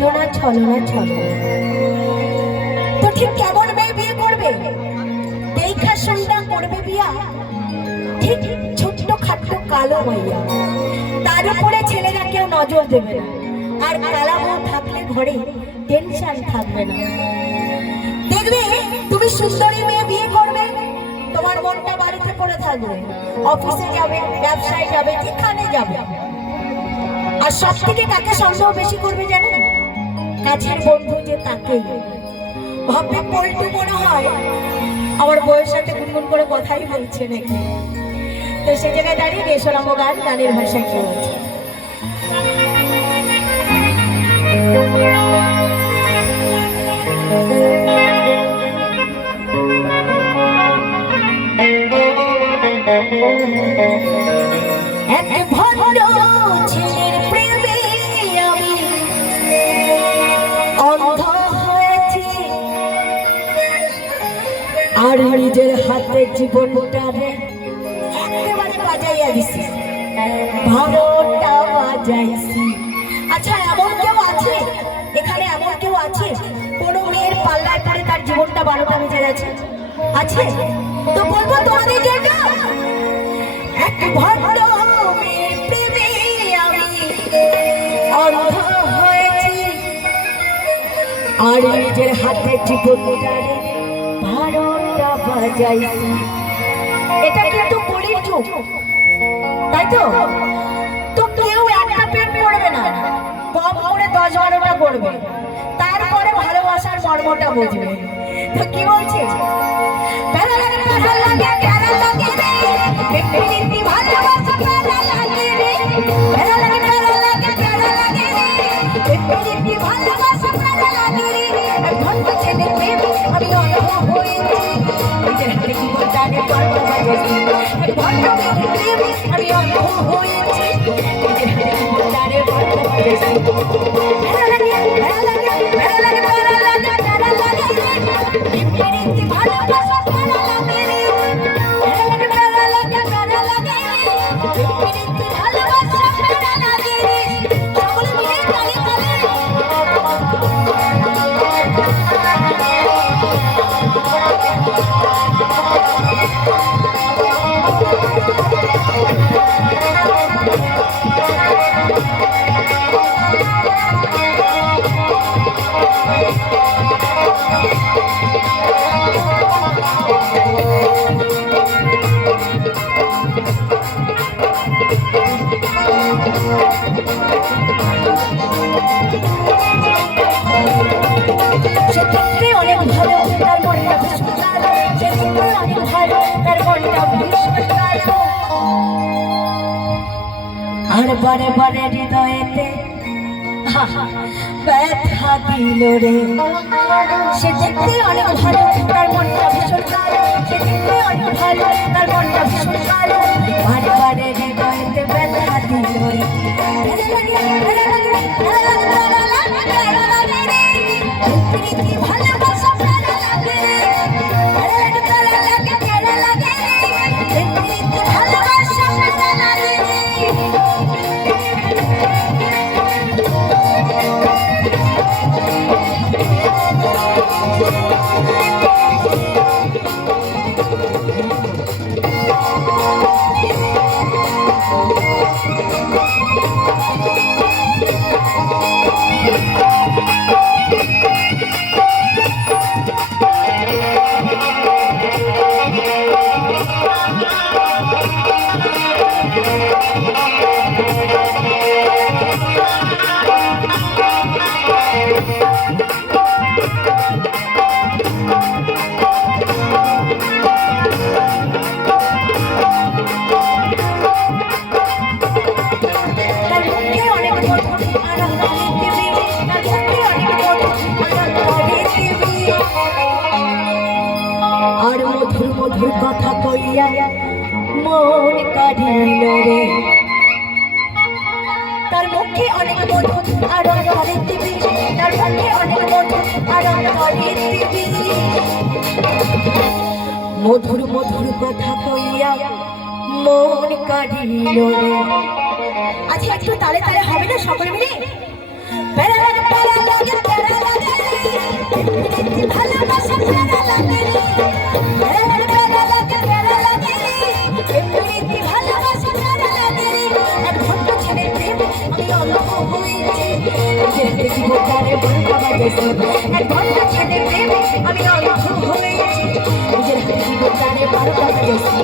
ছলনা ছলনা তো ঠিক কেমন মেয়ে বিয়ে করবে? দেখা শুনটা করবে বিয়া ঠিক ছোট্ট খাট্ট কালো মাইয়া, তার উপরে ছেলেরা কেউ নজর দেবে না, আর কালা বউ থাকলে ঘরে টেনশন থাকবে না। দেখবে তুমি সুন্দরী মেয়ে বিয়ে করবে, তোমার মনটা বাড়িতে পড়ে থাকবে, অফিসে যাবে, ব্যবসায় যাবে, যেখানে যাবে। আর সব থেকে কাকে সন্দেহ বেশি করবে জানো? কাছের বন্ধু যে তাকে ভাববে পল্টু মনে হয় আমার বউয়ের সাথে গুনগুন করে কথাই বলছে নাকি। তো সে জায়গায় দাঁড়িয়ে রেশরাম গান গানের ভাষায় কি বলছে? এক ভণ্ড ছেলের প্রেমে আমি অন্ধ হয়েছি, আর নিজের হাতে জীবনটারে একেবারে বাজাইয়া দিছি, ভাবটা বাজাইছি। আচ্ছা, এমন কেউ আছে এখানে, এমন কেউ আছে কোনো মেয়ের পাল্লায় পড়ে তার জীবনটা 12টা বেজে গেছে? আছে তো বলবো তোমাদের জন্য, এক ভণ্ড মেয়ের প্রেমে আমি অন্ধ হয়েছি, আর নিজের হাতে জীবনটারে 12টা বাজাইছি। এটা কিন্তু বলির যুগ, তাই তো? তো কেউ একটা প্রেম করবে না, কম করে 10-12টা করবে, তারপরে ভালোবাসার মর্মটা বুঝবে। তো কি বলছে? প্যারা লাগে প্যারা লাগে প্যারা লাগে রে, প্রেমে ভালোবাসা প্যারা লাগে রে, প্যারা লাগে প্যারা লাগে প্যারা লাগে রে, প্রেমে ভালোবাসা প্যারা লাগে রে। ভণ্ড ছেলে প্রেম আমি অন্ধ হয়েছি, নিজের হাতে জীবনটারে 12টা বাজাইছি। ভণ্ড ছেলে প্রেম আমি অন্ধ হয়েছি, নিজের হাতে জীবনটারে 12টা বাজাইছি। প্যারা লাগে প্যারা লাগে প্যারা লাগে প্যারা লাগে প্যারা লাগে রে, প্রেমে ভালোবাসা প্যারা লাগে রে, প্যারা লাগে প্যারা লাগে প্যারা লাগে রে, প্রেমে ভালোবাসা প্যারা লাগে রে। সকলে মিলে তালে তালে সে দেখতে অনেক ভালো, তার মনটা ভীষণ কালো, সে দেখতে অনেক ভালো, তার মনটা ভীষণ কালো, আর বারে বারে হৃদয়েতে ব্যথা দিল রে। সে দেখতে অনেক ভালো, তার মনটা ভীষণ কালো, সে দেখতে অনেক ভালো, তার মনটা ভীষণ কালো, বারে বারে হৃদয়েতে ব্যথা দিল রে। ভালোবাসা প্যারা লাগে রে, প্যারা লাগে প্যারা লাগে রে, ভালোবাসা প্যারা লাগে রে। আর মধুর মধুর কথা কইয়া মন কাঁদিল রে, তার মুখে অনেক মধু আর অন্তরে দিবি, তার মুখে অনেক মধু আর অন্তরে দিবি, মধুর মধুর কথা কইয়া মন কাঁদিল রে। আচ্ছা, একটু তালে তালে হবে না সকলে মিলে? প্যারা লাগে প্যারা লাগে হাতে জীবনটারে বারোটা বাজাইছি এক ঘন্টা ছেড়ে প্রেমে আমি অন্ধ হয়ে গেছি নিজের হাতে জীবনটারে বারোটা বাজাইছি